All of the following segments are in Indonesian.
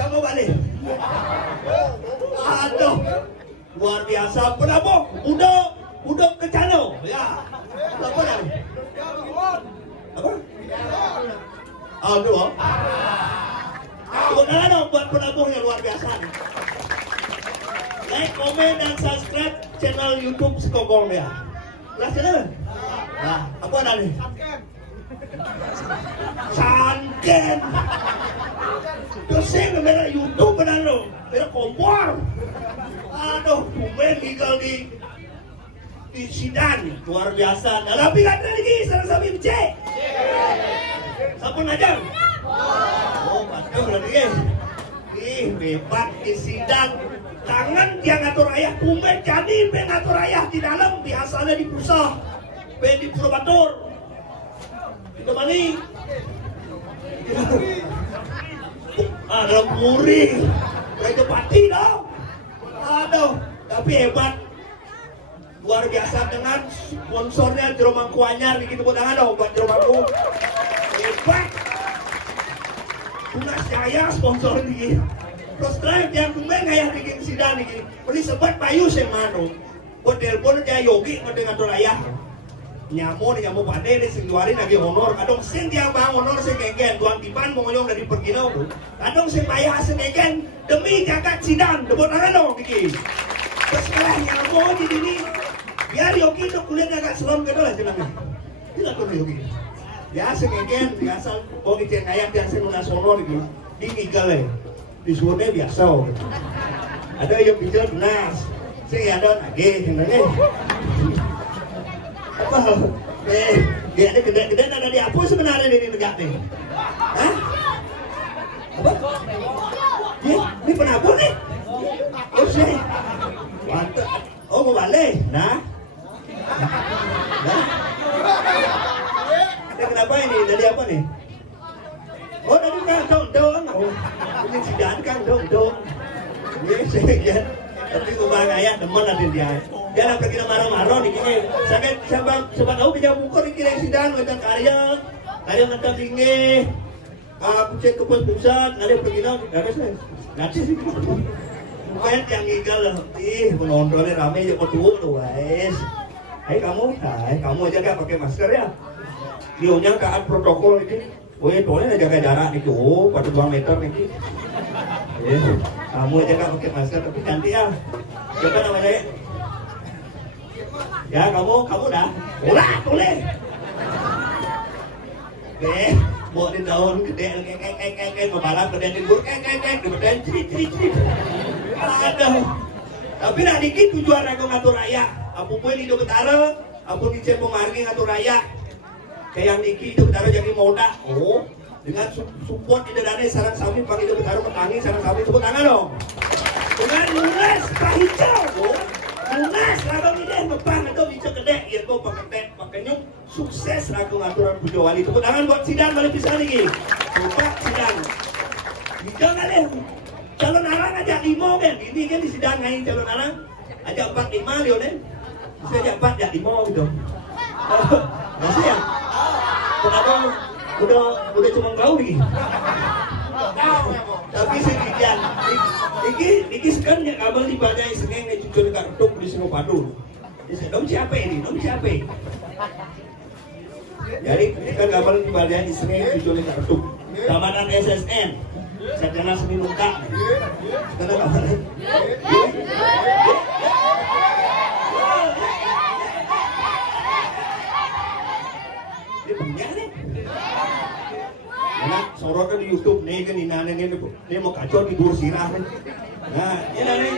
Kamu balik. Aduh, luar biasa. Kenapa? Udah ke channel. Ya. Apa dah? Apa? Aduh. Tepuk tangan dong buat penabuh yang luar biasa. Like, komen, dan subscribe channel YouTube Sekongkong dia. Kelas channel? Nah, apa ada nih? Sanken. Dosen kamera YouTube benar lo, kamera kompor. Aduh, bumen tinggal di Sidan, luar biasa. Nah, tapi kan lagi, sarang sabi becek. Sampun aja. Oh, mantap lagi. Ih, hebat di Sidan. Tangan dia ngatur ayah, bumen jadi dia ngatur ayah di dalam, biasanya di pusat, di Purbatur. Itu mana? Ada puri, itu pati dong. Aduh, tapi hebat, luar biasa dengan sponsornya Jeromangku Anyar, gitu tepuk tangan dong buat Jeromangku. Hebat, Tunas Jaya sponsor ini. Terus drive yang kumeng ayah bikin sidang ini, beli sebat payu semano, buat telepon dia Yogi nggak ngatur ayah. Nyamu pandai deh singguarin lagi honor kadang sing dia bang honor sing kegen tuan tipan mongonyong dari pergino kadang sing payah sing kegen demi jagat sidang debut tangan dong dikit terus kalah nyamu di sini biar Yogi itu kuliah agak selom gitu lah jenangnya tidak tuh Yogi ya sing kegen biasa oh di tiang ayam yang sing lunas honor gitu di kigal di suune biasa ada yang bicara lunas sing ada lagi jenangnya apa? Dia ada gede-gede ada di apa sebenarnya di negara nih? Hah? Apa? Ini penabur nih? Oh sih, mantap. Oh mau balik? Nah? Kenapa ini? Dari apa nih? Oh dari dong. Oh, ini sidang kan dong. Ini sih tapi kubang ayah teman ada dia. Dia nak pergi marah-marah di kini. Sebab tahu bisa buka di kini sidang macam karya macam tinggi. Pusat ke pusat, ada pergi nang, ada sih. Nanti sih. Bukan yang igal penontonnya ramai je kedua tu guys. Kamu aja kan pakai masker ya. Dionya taat protokol ini. Tolong jaga jarak nih tuh, 2 meter nih. Kamu aja kan pakai masker tapi cantik ya. Siapa namanya? Ya kamu dah. Boleh. Buat di daun gede, membalap gede di bur, kemudian ciri. Aduh. Tapi nak dikit tujuan aku ngatur raya. Apa pun hidup betara, apa di Cepo Margi ngatur raya. Kayak yang Niki hidup betara jadi moda. Oh, dengan support di dadane sarang sami pagi hidup betara petangi sarang sami tepuk tangan dong. Dengan lunas pahijau. Lunas lagu ini mepang atau bisa gede ya kok pakai nyung sukses lagu ngaturan Pujo Wali tepuk tangan buat sidang balik bisa lagi coba sidang bisa nggak deh calon arang aja 5 kan ini kan di sidang ngain calon arang aja 4-5 Lionel bisa aja 4 ya 5 gitu masih ya kenapa udah cuma kau nih tapi sedikit iki sekarang ya kabel di badai sengeng yang cucu dekat tuk di Senopadu. Dom siapa ini? Jadi kan kabel di badai di sengeng yang cucu dekat tuk. Kamanan SSN, Sarjana Seni Lengkap. Karena kamanan. Dia punya nih. Nah, sorotnya di YouTube nih kan ini mau kacau di dur sirah nih. Nah, ini nih.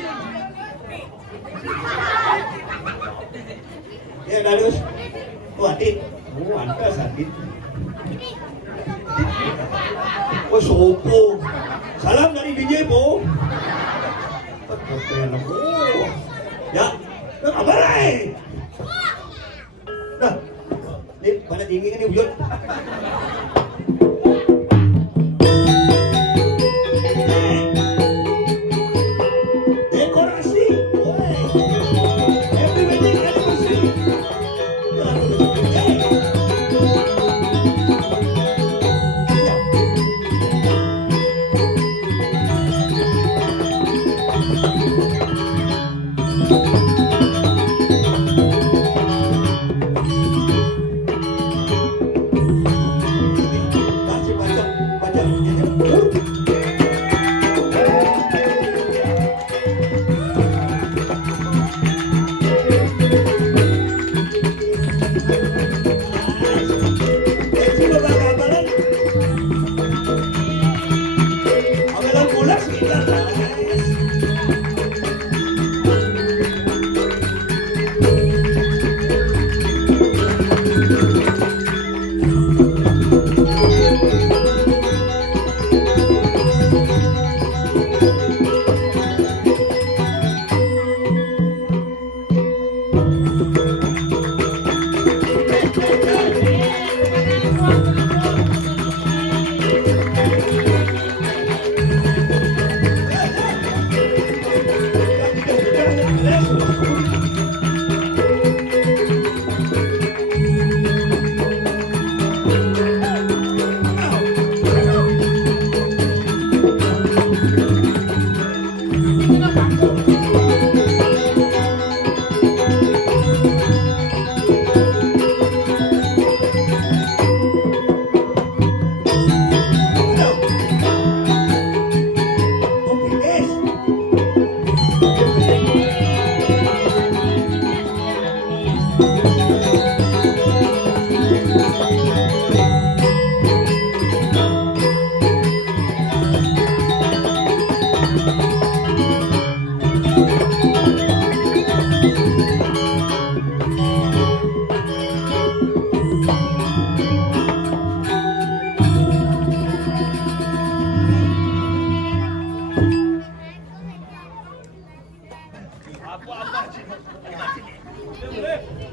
Ya Darius. Adit. Antas Adit. Sopo. Salam dari DJ Po. Ya, kabar ay. Nah, ini pada dingin ini buyut.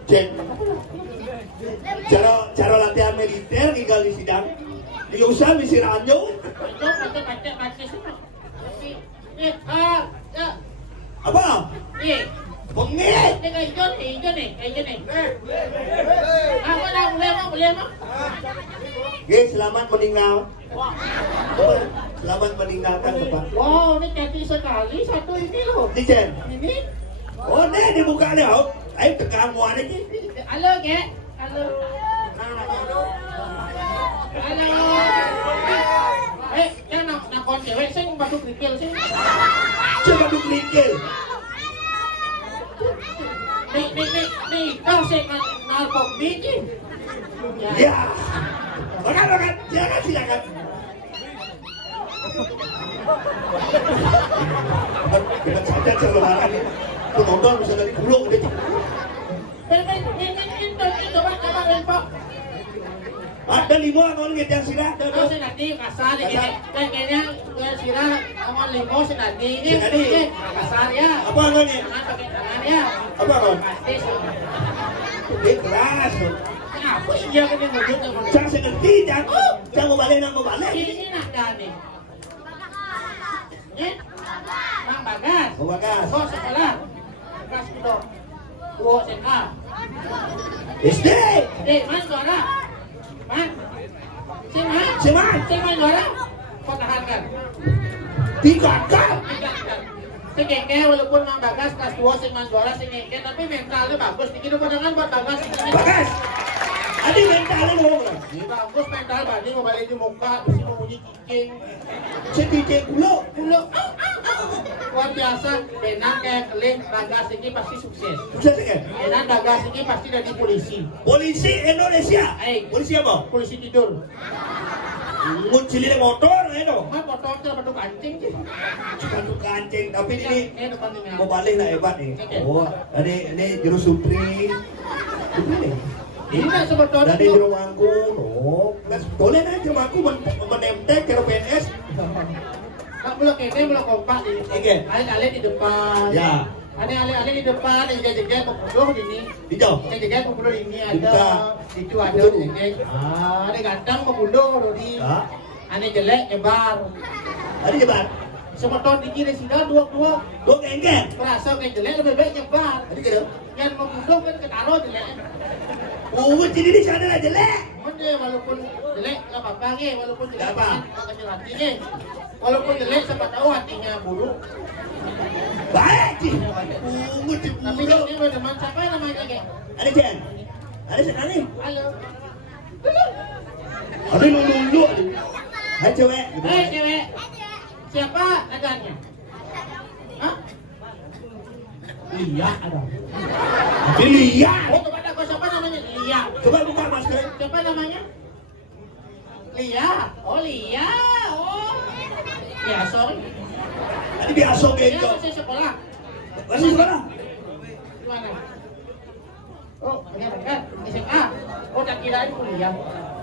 Cek. Cara latihan militer tinggal di sidang. Di usah misi ranjau. Apa? Bengit. Oke, selamat meninggal. Selamat meninggalkan Bapak. Wow, ini cantik sekali satu ini loh. Dicen. Ini. Oh, ini dibuka nih, oh. Ayo tekan muat aja. Halo, Ge. Halo. Halo. Yang nakon cewek sing batu kerikil sing. Coba batu kerikil. Nih, kau sing nalpok biji. Ya. Makan. Silakan. Dengan saja celanakan nih. Penonton bisa dari gulung deh. Coba lempok. Ada 5 kalau nggak yang sirah. Kau sing nanti kasar kayaknya sirah kamu limo sing nanti ini kasar ya. Apa namanya? Jangan pakai tangan ya. Apa kau? Pasti sama. Ini keras. Kenapa iya kan yang wujud yang Jangan sengerti, jangan mau balik. ini nak nih. Bang Bagas. Mau bagas. Kau sekolah. Kelas itu. Dua SMA. SD. Man suara. Man. Man suara. Kau tahankan. Tingkatkan. Sengenge walaupun Mang Bagas kelas 2 sing juara sengenge tapi mentalnya bagus. Dikit pandangan buat Bagas. Bagas. Adi mentalnya mau berapa? Ini bagus mental banding mau balik di muka terus mau bunyi cicing. Cicing kulo. Luar biasa. Benang kayak kelih Bagas ini pasti sukses. Sukses ya? Benang Bagas ini pasti jadi polisi. Polisi Indonesia. Polisi apa? Polisi tidur. Ngucilin motor itu. Mah motor tuh batu kancing sih. Batu kancing tapi ini depan ini. mau balik lah hebat nih. Oh, ini jurus supri. Supri. Ini tak sebetulnya. Dari jero mangku, no. Mas boleh nih jero mangku menemtek ke PNS. Tak boleh keke, boleh kompak di. Oke. Alih-alih di depan. Ya. Alih-alih di depan, ada jaga-jaga pembunuh di sini. Di jauh. Jaga-jaga pembunuh di ini ada. Itu ada jaga. Ada ganteng pembunuh di. Ada jelek nyebar. Ada jebat. Semeton di kiri sini dua. Dua kengkeng. Merasa kayak jelek lebih baik nyebar. Ada kira. Yang membunuh kan ketaruh jelek. Jadi di sana lah jelek. Mana walaupun jelek nggak apa-apa nge, walaupun jelek Nggak apa. kecil hati nge. Walaupun jelek siapa tahu hatinya buruk. Baik sih. Tapi ini teman siapa namanya nge? Ada Jen. Ada sekali. Halo. Ada lulu. Hai cewek. Hei cewek. Siapa adanya? Hah? Lia ada. Lia. Oh kepada kau siapa namanya? Lia. Coba buka masker. Siapa namanya? Lia. Oh Lia. Oh. Ya sorry. Tadi biasa Dia bego. masih sekolah. Masih sekolah. Di mana? Oh, ini kan SMA. Oh, tak kirain kuliah.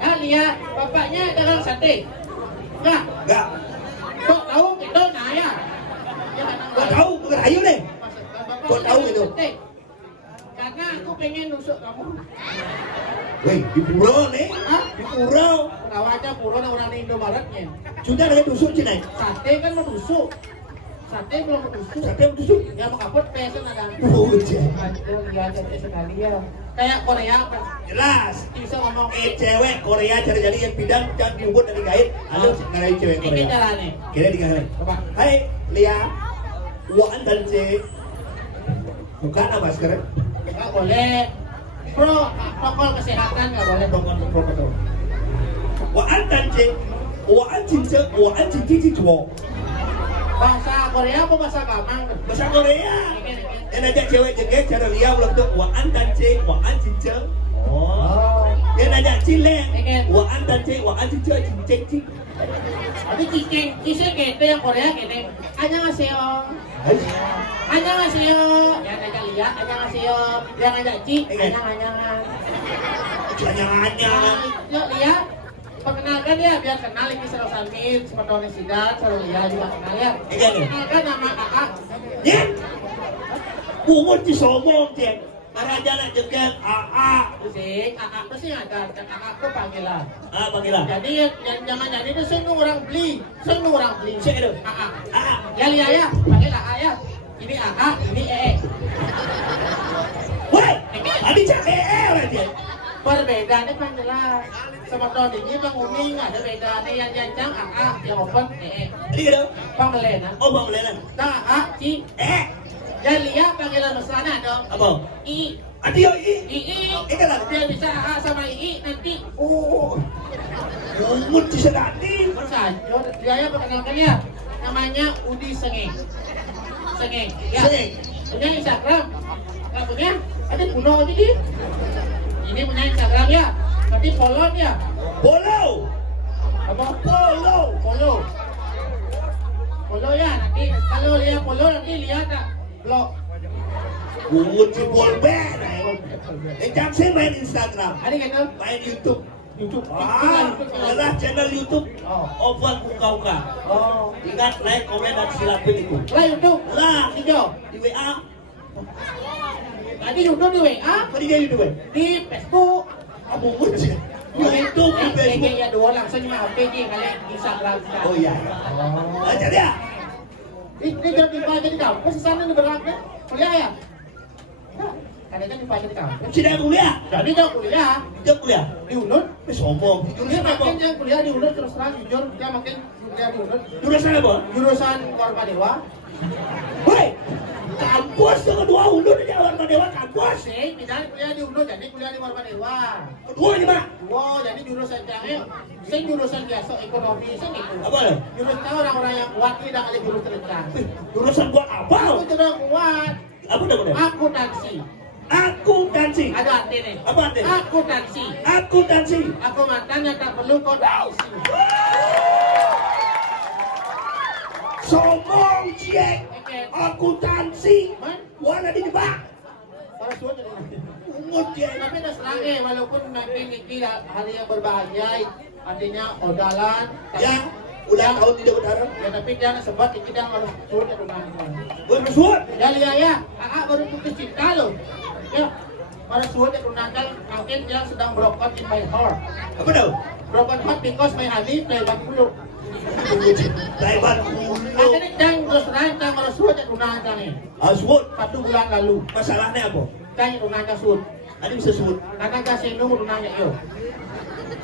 Ah, Lia, bapaknya dagang sate. Enggak. Enggak. Kok tahu itu Naya? Ya, Kau tahu bukan ayu deh. Kok tahu itu? Karena aku pengen nusuk kamu. Wih, di pura nih. Hah? Di pura. Tahu aja pura orang di Indomaretnya. Sudah ada tusuk cina. Sate kan mau tusuk. Sate belum mau tusuk. Sate tusuk. Ya mau kaput pesen ada. Oh, Jen. Aduh, lihat cantik sekali ya. Kayak Korea kan. Jelas. Bisa ngomong. Cewek Korea cari-cari yang bidang jangan diubut dan digait. Ada ngarai cewek Ini Korea. caranya. Kira digait. Coba. Hai, Lia. Waan dan C. Buka apa masker? Nggak boleh. Protokol kesehatan nggak boleh. Protokol. Waan dan C. Waan cince. Waan cinci cowok. Bahasa Korea apa bahasa Gamang? Bahasa Korea. Yang ajak cewek jengek cara Lia ulang tuh waan dan C. Waan cince. Oh. Yang ajak cileng. Waan dan C. Waan cince. Cinceng cing. Tapi kisah gitu yang Korea gini. Annyeonghaseyo. Annyeonghaseyo. Yang ngajak Lia, annyeonghaseyo. Yang ngajak Ci, annyeong-annyeongan. Jangan-jangan. Yuk Lia, perkenalkan ya biar kenal ini Sarul Samit, Sepertone Sidat, Sarul Lia juga kenal ya. Kenalkan nama AA. Ya. Umur di somong dia. Maraja nak jegat AA. Pusing, AA itu sih ada, dan AA itu panggilan. Ah, panggil lah. Jadi yang jangan jadi itu semua orang beli, semua orang beli. Cek itu. AA. AA. Ya Lia ya, panggil AA ya. Ini AA, ini EE. Woi, tadi cek orang dia. Perbedaannya kan jelas. Seperti ini Bang Uming ada bedanya yang jancang AA, yang open EE. Tadi gitu. Panggilan. Oh, bang boleh lah. Nah AA, Ci. Ya Lia panggilan mesranya dong. Apa? I. Adio i. II. Kan? Biar bisa AA sama II nanti. Oh. Umur di sedati. Sajo, dia ya perkenalkan ya. Namanya Udi Sengeng. Sengeng. Ya. Sengeng. Punya Instagram. Nggak punya? Ada kuno aja dia. Ini punya Instagram ya. Nanti follow ya. Follow. Apa? Follow. Follow. Follow ya. Nanti kalau dia follow nanti lihat tak blog. Umur di bolber. Jangan saya main Instagram. Ada gitu? Main YouTube. YouTube. Adalah channel YouTube. Oh. Ovan Uka-Uka. Oh. Ingat, like, komen, dan silapin itu. Lah YouTube. Lah, Hijau. di WA. Tadi YouTube di WA. Apa dia YouTube? Di Facebook. Apa umur sih? YouTube di Facebook. Ya dua langsung cuma HP kali Instagram. Oh iya. Ajar ya. Ini jangan dibaca di kampus, di sana berangkat kuliah ya? Kadang-kadang dibaca di kampus. Sudah kuliah? Jadi jangan kuliah Dia kuliah? di UNUD. Sombong. Dia Jurusan apa? makin yang kuliah di UNUD terus terang jujur dia makin kuliah di UNUD. Jurusan apa? Jurusan Korma Dewa. Woi, kampus yang kedua undur aja Warma Dewa kampus. Sih, misalnya kuliah di UNUD jadi kuliah di Korma Dewa. Kedua ini mana? Wow, jadi jurusan yang sing jurusan biasa ekonomi sing itu. Apa lo? Jurusan orang-orang yang kuat tidak kali guru terendah. Jurusan buat apa? Aku tidak kuat. Apa namanya? Akuntansi. Akuntansi. Ada arti nih. Apa arti? Akuntansi. Akuntansi. Aku mantannya tak perlu kau diisi. Sombong cek. Akuntansi. Man, Warna di jebak. para suara jadi. Umur dia. Tapi dah selangnya walaupun nanti ini hari yang berbahagia, artinya odalan. Ya, udah tahun tidak berdarah. Ya tapi jangan sebab kita harus suruh rumah. Gue bersuat. Ya lihat ya, AA baru putus cinta loh. Ya, para suara diundangkan mungkin dia sedang broken in my heart. Apa tau? Broken heart because my honey play back dulu. Lebar Akhirnya jangan terus rancang para suara diundangkan nih. Aswut. 1 bulan lalu. Masalahnya apa? Tanya unangnya sud. Tadi bisa sebut. Karena kasih nunggu unangnya yo.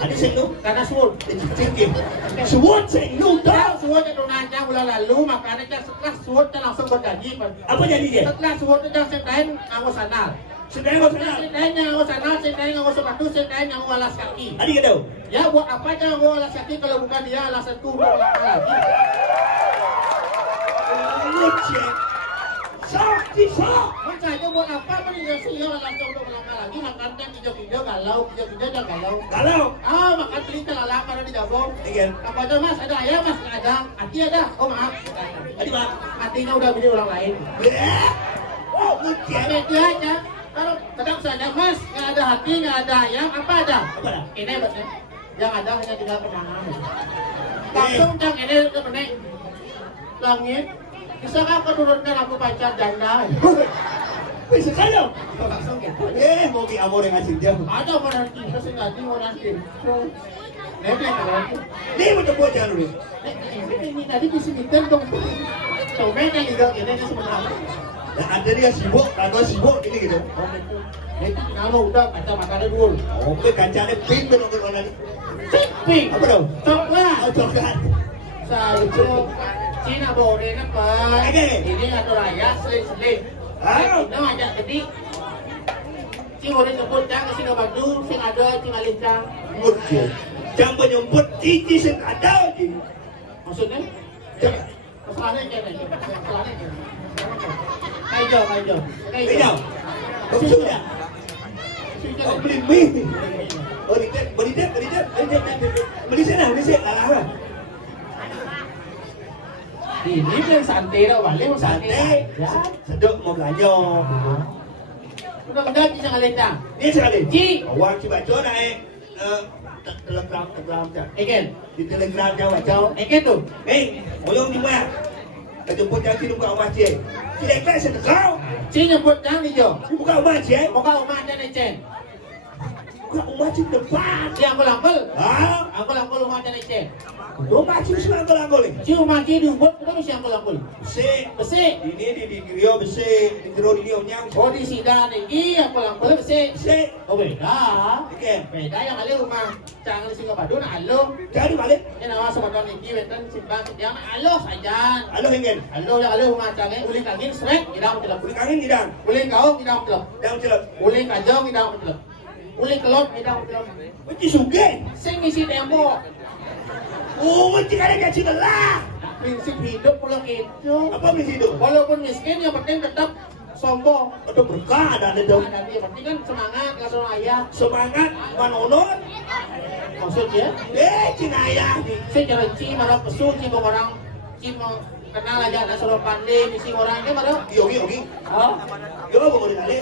Tadi saya tuh. Karena sud. Cengkeh. Sebut saya lu Tahu tahu. sud yang unangnya bulan lalu makanya kan setelah sud kan langsung berjanji. Apa jadi dia? Setelah sud itu yang lain ngawas sanal. Sedang apa sana? Lain ngawas sanal, lain ngawas sepatu, lain ngawas alas kaki. Tadi kita tahu. Ya buat apa aja ngawas alas kaki kalau bukan dia alasan turun lagi. Lu cek. Sok di sok. Makanya buat apa pun dia sih alasan untuk melangkah lagi makan hijau-hijau galau, hijau-hijau dan galau. Kalau. Makan beli kelala karena di jabong. Iya. Apa aja mas? Ada ayam mas? Nggak ada. Hati ada. Oh maaf. Tadi pak. Hatinya udah beli orang lain. Oh, lu cek. Itu aja. Kalau kadang saja mas, nggak ada hati, nggak ada ayam, apa ada? Apa dah? Ini basnya. Yang ada hanya tinggal kenangan. Langsung yang ini kemenek. Langit. Bisakah kau turunkan aku pacar janda? Bisa kaya. Langsung gitu. Mau di amor yang ngasih dia. Ada mau nanti, terus nggak mau nanti. Nenek kalau Ini mau buat jalan dulu. ini tadi disebutkan dong. Tomen yang juga ini sebenarnya. Dan ada dia sibuk, kalau sibuk ini gitu. Itu nama udah kacamata dulu. Oke, kancanya pink belum orang ini. Pink. Apa dong? Coklat. Oh, coklat. Salju. Cina boleh apa? Oke. Ini atau raya seling-seling. Ini ajak jadi. Si boleh sebut jangan sih nggak bantu, sing ada, sing alincang. Murke. Jangan menyebut cici sing ada aja. Maksudnya? Jangan. Masalahnya kayak hijau. Hijau. Sudah. Oh, beli mie. Oh, beli sana. Ini yang santai dah balik, santai. Santai. Ya. Seduk mau belanja. Mudah-mudahan bisa ngalendang. Ini sekali. Ji. Awak si baca naik telegram je. Eken. Di telegram je baca. Eken tu. Oyong di mana? Jemput jangan nunggu awak cik. Cik kan sedekau. Cik nyebut jangan hijau. Bukan awak cik. Muka rumah ada Ecen. Bukan awak cik depan. Si angkol-angkol. Ah, Angkol-angkol rumah ada Ecen. rumah cik semua angkol-angkol ni. Si rumah cik diubut, kita mesti angkol-angkol. Besik. Besik. Ini di Rio besik. Di Jero di Rio nyang. Oh di Sida lagi angkol-angkol besik. Besik. Oh beda. Okey. Beda yang ada rumah jangan di Singapura nak alo. Jadi balik. Ini nama sebatan lagi wetan simpang yang alo saja. Halo hingga. Alo yang alo rumah jangan uling kagin srek kita telap. Boleh kangen ni dah. Uling kau kita telap. Dah celap. Uling kajong kita telap. Uling kelot kita telap. Mesti sugih. Sing ngisi tembok. Oh, mesti kada kasih lelah. Prinsip hidup pula gitu. Apa mesti itu? Walaupun miskin yang penting tetap sombong. Ada berkah ada ada. Nah, yang penting kan semangat kalau seorang ayah. Semangat manonon. Maksudnya, Cina ayah ni. saya cara ci marah pesu ci orang ci mau kenal aja ada suruh pandai misi orang ini marah. Yogi. Oh, Yo boleh kali.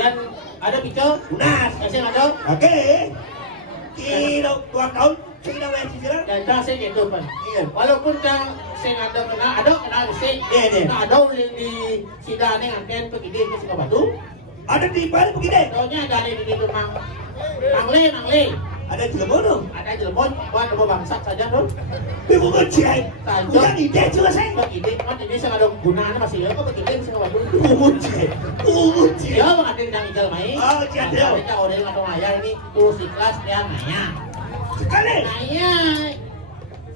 yang ada picture, Unas. kasih ada. Okey. Kilo 2 tahun kita main cicilan. Dan dah saya gitu kan. Iya. Walaupun dah saya ada kenal saya. Iya, iya. Nah, ada di Sida ni anten pergi di Singapura tu. Ada di mana begini? Tahunya ada di rumah Mangle. Ada di Cilegon. Ada Cirebon, buat nama bangsat saja tu. Ibu kecil. Bukan ide selesai. Begini, kan ini saya ada gunanya masih ya. Kok begini di Singapura tu? Ibu kecil. Dia mengatin yang ijal main. Oh, jadi. Mereka orang yang ayah ini terus ikhlas dia nanya. Sekali. Nanya.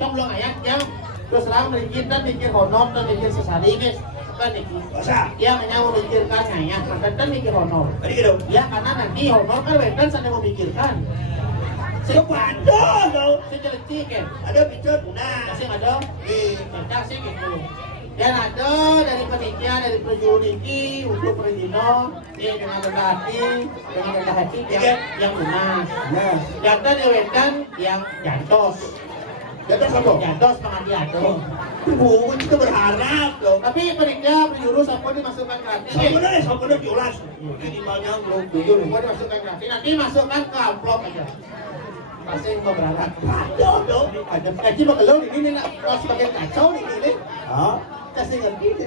Trong belum ayah yang terus terang mikir honor dan mikir sesari guys. Kan ini. Masa? Dia hanya memikirkan nanya, kan mikir honor. Tadi gitu. Ya karena nanti honor kan wetan saya memikirkan. Kepada tau. Saya jelek kan. Ada picture Unas. Kasih ada. Kita sih gitu. Dan ada dari panitia dari penjuru ini untuk perizinan dengan rendah hati yang lunas. Nah, Jatah diwetan yang jantos. jatuh apa? Jantos pengadilan. Ibu kita berharap loh. Tapi panitia penjuru sampai dimasukkan gratis. Sebenarnya diolas. Ini banyak belum tujuh. Semua dimasukkan gratis. Nanti masukkan ke amplop aja. Pasti mau berharap. Ada dong. Ada gaji makelon ini nak sebagai kacau ini. Ah, Kasih ngerti.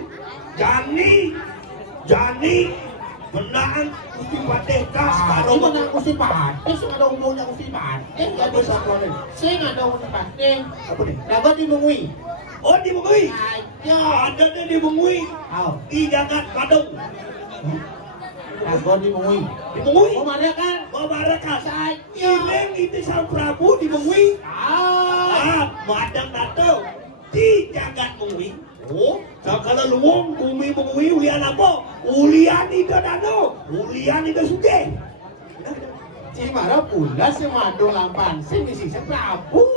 Jani menang Gusti Patih kas karo Ini menang Gusti Patih, sing ada umumnya Gusti Patih. Ya bisa boleh. Sing ada Gusti Patih. apa nih? Dapat dimungui. Oh di Bengui. Ayo. Ada deh di Bengui. Ayo. Di Jagat Padang. Dapat dimungui. Di Bengui. Oh mana kan? Babarakas. Saya. Ileng itu Sang Prabu di Bengui. Madang datang di Jagat Bengui. Oh, sakala luwong bumi Bengui ulian apa? Ulian itu dano. Ulian itu suge. Cimara pula si Madu Lampan. Si misi si Prabu.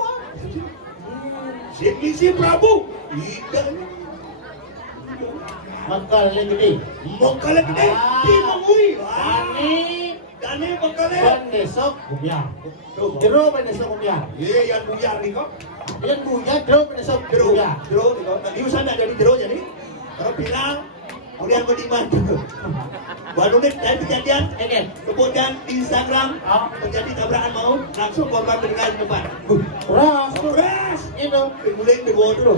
Si Prabu. Tidak. Makalnya gede. Mokale gede di Bengui. Dani mokale. Dan besok buyar. Jero ben besok buyar. Yang buyar nih kok. Yang buyar jero ben besok Jero, buyar. jero nih kok. Tadi usah dari jero jadi. Kalau bilang kemudian beriman. Baru nih dari kejadian. Oke. Kemudian di Instagram Oh. terjadi tabrakan mau langsung korban meninggal di depan. Keras. Kores. Itu. Mulai di bawah dulu.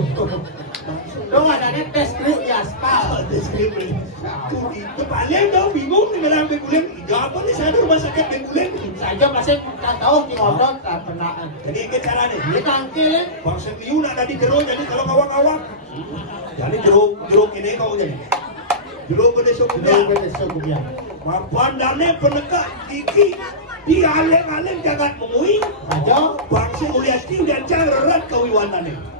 Dong adanya tes dulu di aspal. Itu paling dong bingung nih bilang beguling. Apa nih saya di rumah sakit beguling. Saja pasti kita tahu di ngobrol tak pernah. Jadi ini cara nih. Ini tangkil ya. Bang Semiu nak tadi jero jadi kalau kawak-kawak. Jadi jero ini kau jadi. Jero berdesok Jero dia. ben besok buyar. Pandane penegak gigi di aleng-aleng jagat mengui. Saja. Bangsa Mulyasti udah carat kawiwanane.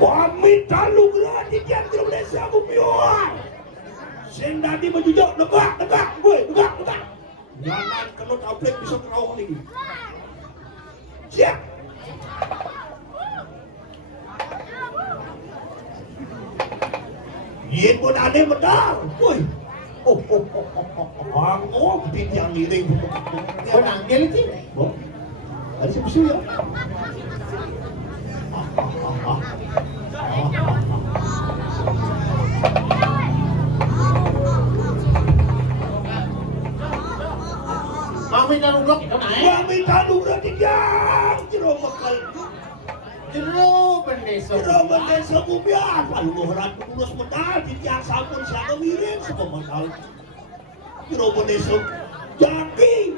Pamit talu gerak di tiap Malaysia bumiuan. Sendadi menjujak negak, gue, negak. Jangan kalau tablet bisa terawang lagi. Siap. Yen pun ada medal. Woi. Bang, yang miring. Kau tangkil itu. Ada siapa sih ya? Robot desa kubiar, paluhuran kurus medal, titiang sampun siaga wirin, sepemedal. Robot desa jadi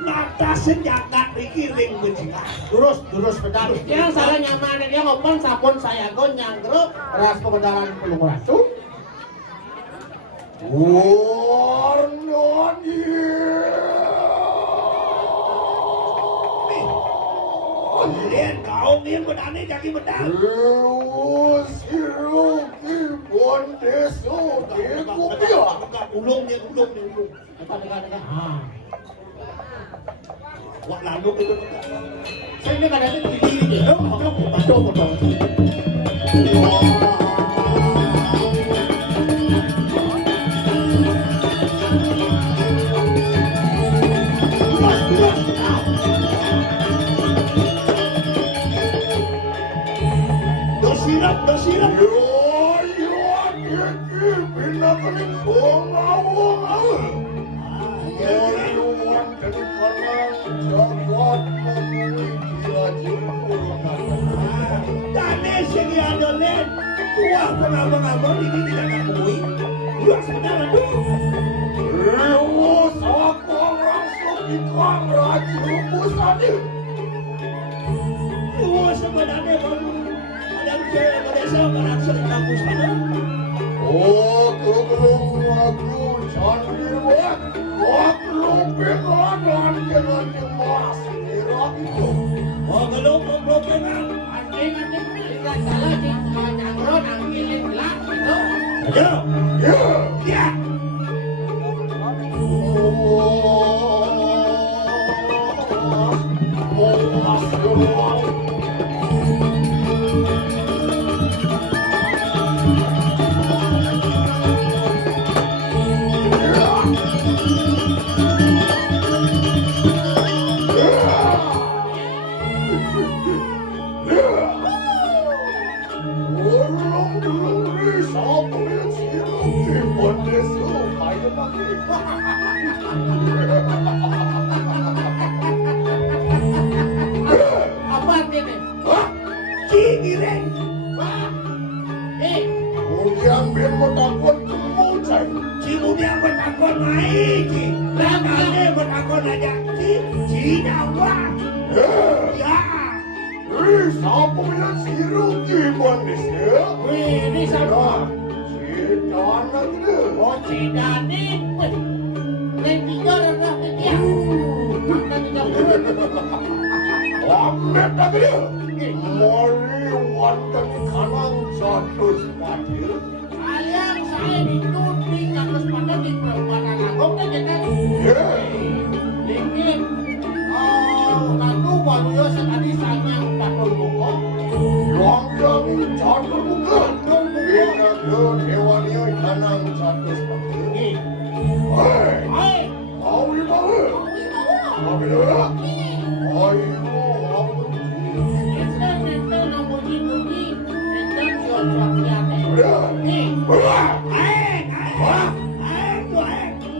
natasen jagat dikiring menjengah. Durus pedal. Yang salah nyaman dia ngomong sabun saya gon nyanggruk ras kebedalan pelunguran tuh. Warnanya Lian kau lian bedane jadi bedal. Siruki Bondeso di Kubiar. Ulung nih. Dekat. Wak lalu itu. Saya ini kadang-kadang diri dia. Betul. Dosirap. Yo, iki binatang bongawong. Moriwan dari kanan jagat mengui dirajimurkan. Tane sing ada len. Wah, pengabang-abang ini tidak akan bui. Dua saudara dulu. Rewo sakong langsung ikang rajubusan. Wah, sebenarnya baru ada ujian pada saya merasa di kampus sana. Oh, kegelung aku candiwat. Waktu pengadan dengan emas merah itu. Oh, kalau pemblokingan. Anjing lihat salah di nyanggruk nangkilin gelap gitu. Ayo. Ya. Ya. Apa ini? Cingireng. Kemudian biar menakut kemucai. Cimudia bertakon naik. Lamane bertakon aja. Cinawa. Ya. Risa punya siruki manis ya. Wih, ini sama. Cita anak dia. Oh, Cidani. Neng tiga rendah dia. Nanti jauh. Amet lagi dia. Mari wonten kanang jatuh sepati. Kalian saya dituding atas pada di perempuan agung dan jangan. Ya. Dingin. Lalu baru ya sekali sanyang patung buku. Yang jatuh bukan. Bina ke dewanya kanang jatuh sepati. Nih. Hei. Kau di mana? Kau di mana? Ayo, aku Ente namuji-muji. Ente cuak-cuaknya. Nih.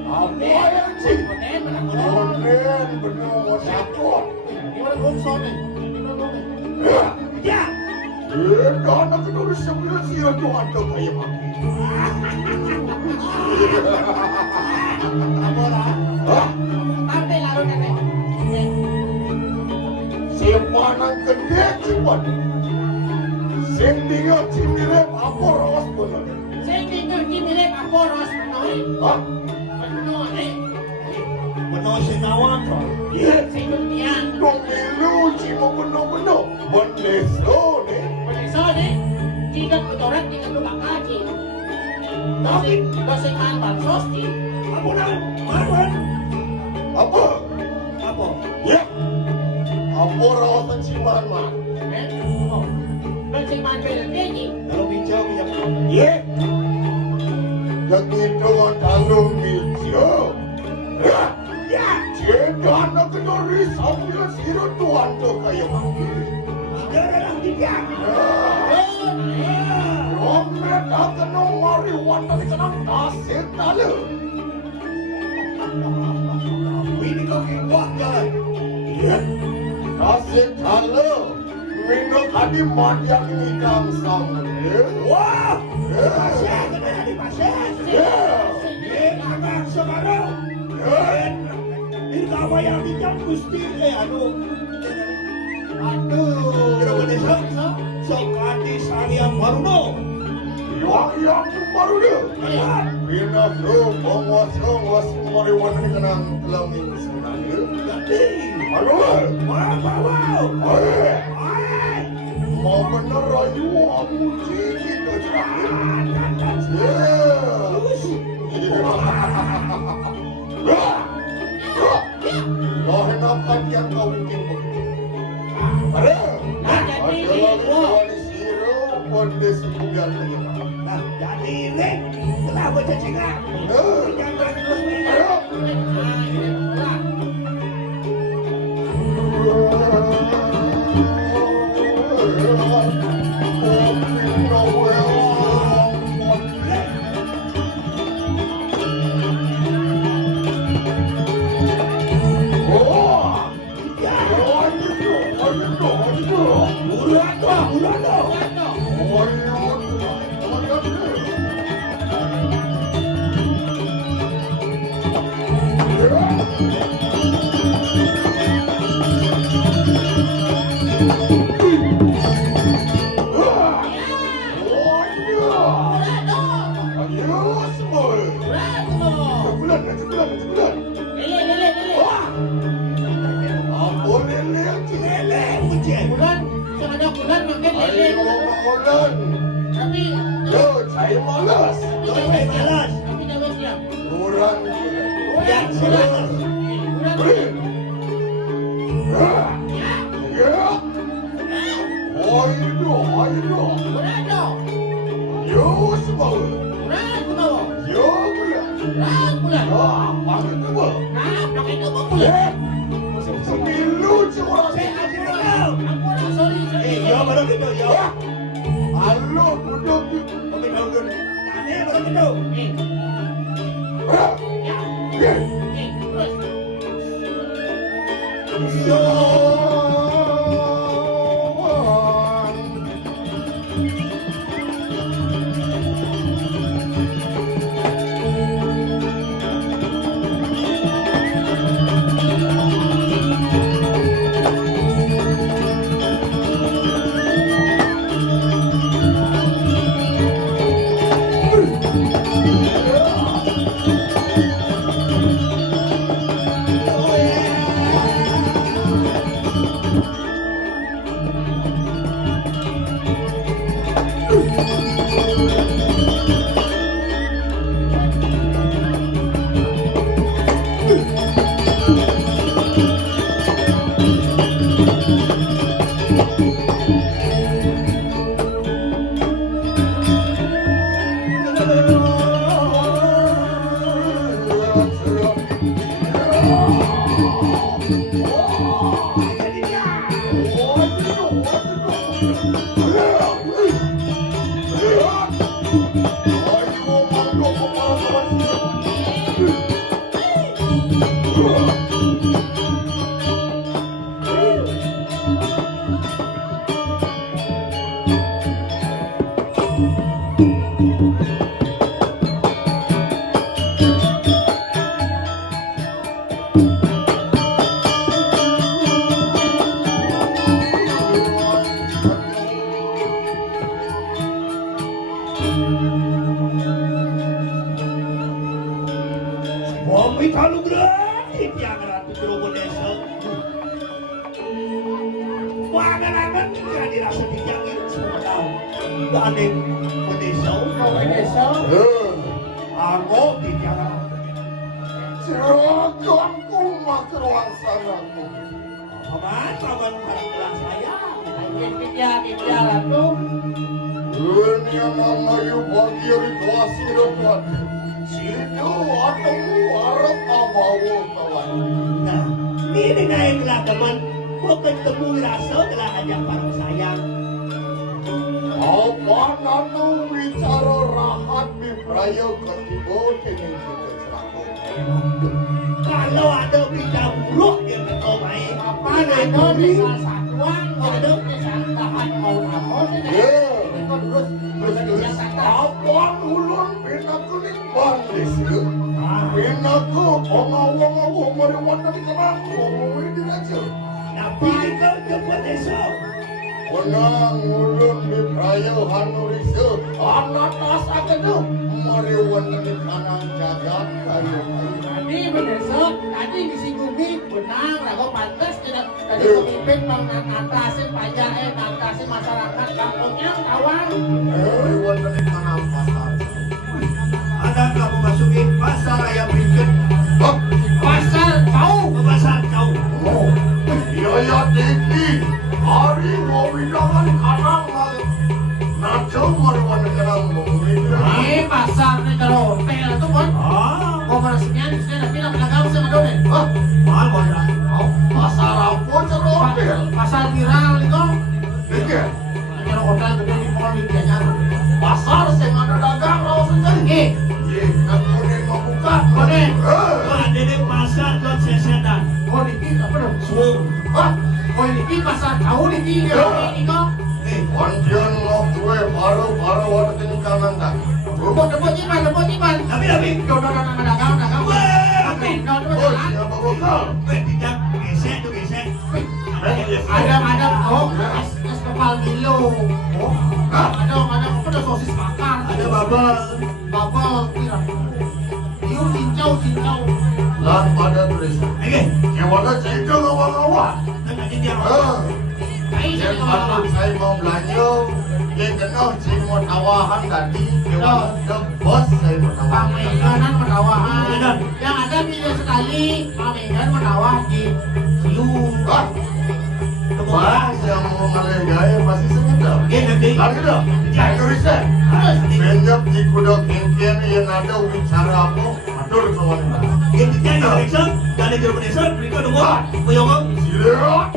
Apa yang sih? Konen benua sakot. Gimana gomson nih? Ya. Anak kedua sebelah siapa tuh ada kayak maki? Apa lah? Apa lalu nenek? Siapa nang gede cipat? Sendirian cimire apa ros benar? Saya tinggal di milik aku ros menoi. Hah? Menoi. Menurut senawan kok. Iya. Saya tiang. Dong ilu cima benar-benar beneso nih. Pemirsa nih, jika kotoran tidak lupa kaki. Dosen makan bansos di. Apa nak? Marwan. Apa? Apa? Ya. Apa rawatan cimaan mah? Dosen makan belakang. Kalau bijak yang Ya. Yang itu kalau mijau. ya. Jika anak kedua sambil siru tuan tu kayak maki. Bijak dalam bijak. Romet akan mari wanita kenang tasir talu. Ini kau kewak jalan. Ya. Tasir talu. Minum hadi di manjang hidang sama dia. Wah, pasien kena di pasien. Anak sekarang. Ini apa yang dijam gusti aduh. Kira desa sok adi sarian baruno. Yang baru dia. Bina bro, bongos kemari warna kenang kelangin sebenarnya. Jadi, Aduh, wow. mau bener ayu aku cicit aja. Loh, enakan yang kau bikin begitu. Ada lagi siro kondisi bukan lagi. Nah, jadi ini kenapa cacingnya? Jangan terus ini. Saya malas. Kurang. Yang jelas. Yo, baru gitu, yo. Halo, duduk. Oke, baru gitu. Nanti baru gitu. Kopi kalau gratis yang ratu Cirebon desa. Wangan-wangan yang dirasa dijangin semua tahun. Gandeng pedesa. Aku tidak. Seragam makan laksanaku. Paman barang kelas saya. Kita tuh. Dunia namanya bagi rituasi ritual. Situ atau harap abawo kawan. Nah, ini naik lah teman. Kau ketemu rasa telah ajak barang sayang. Apa nanu bicara rahat di praya ketiga kini kita serahkan. Kalau ada berita buruk yang kau main, Apa ada di satuan, ada di santahan mau Ya. Terus yang kata. Apaan ulun pinaku ni bandis ya? Pinaku wong mariwana di kanang wong ini aja. Tapi ikaw dapat esok. Unang ulun di prayohan urisa anak tas agado mariwana di kanang jagat kayu. Tadi berdesok, tadi disinggungi benang, rago pantas tidak tadi pemimpin ngatasin pajak, ngatasin masyarakat kampungnya kawan. Mariwana di kanang pasar. Ada kamu masukin pasar raya berikut. Hah? Pasar kau. Ke pasar kau. Oh, iya tinggi. Hari mau bidangan kanang naco mariwana kanang Ini pasar nih kalau hotel itu kan. Ah, Koperasinya di sini tapi nak pedagang saya nggak dong. Hah? mahal mana? Pasar apa cara hotel? Pasar viral itu. Iya. Kalau hotel gede di mall biayanya. Pasar sing ada dagang rawa sendiri. Iya. Iya, kan kuning mau buka. Kuning. Wah, ada pasar dot sesetan. Oh ini apa dong? Swung. Hah? Oh ini pasar kau di sini itu. Wanjian mau kue baru ada di kanan dah. Debut iman. Tapi. Jodoh dagang. Wah, Oke, Oh, jodoh jalan. siapa bukan? tidak gesek tuh gesek. Ada es kepal Milo. Oh, hah? Ada apa ada sosis bakar. Ada bubble. Bubble kira. Iu cincau. Lan pada tulisan. Oke. Kewana cerita ngawang-ngawang. Tengah dia. Kayak Yang sih patut saya mau belanja, yang kenal saya mau tawahan tadi, kewana bos saya mau tawahan. Pamenganan menawahan. Yang ada bila sekali pamengan menawah di Siu. Hah? Wah, yang mau malah gaya pasti sebentar. Oke, nanti. Lagi dah, saya tulisan. Benjap di kuda kengkian yang ada bicara apa, atur kawan kita. Kita jadi periksa, jadi jeruk desa, berikut nunggu. Boyong. Siap.